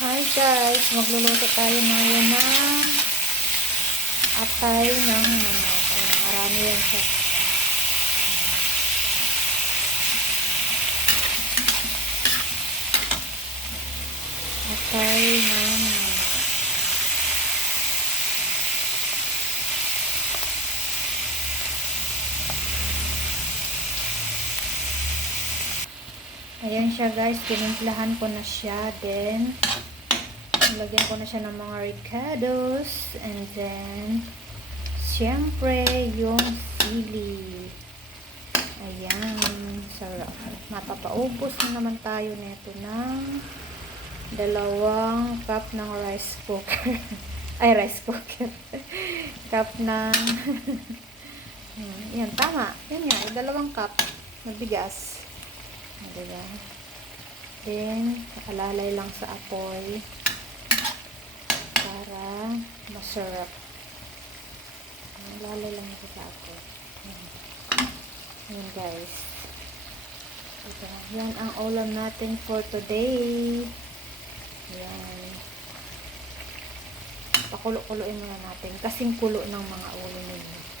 Hi guys, magluluto tayo ngayon ng atay ng manok. Ayan, marami yan siya. Atay ng manok. Ayan siya guys, tinimplahan ko na siya. Then, lagyan ko na siya ng mga ricados. And then, siyempre, yung sili. Ayan, sarap. Mapapaubos na naman tayo nito ng 2 cup ng rice cooker. Ay, rice cooker. Cup ng yan, tama. Yan nga, 2 cup na bigas. Diba? Then, alalay lang sa apoy para masarap. Alalay lang ito sa apoy. Yan guys. Ito. Yan ang ulam natin for today. Yan. Pakulo-kuloin muna natin. Kasing kulo ng mga ulo ninyo.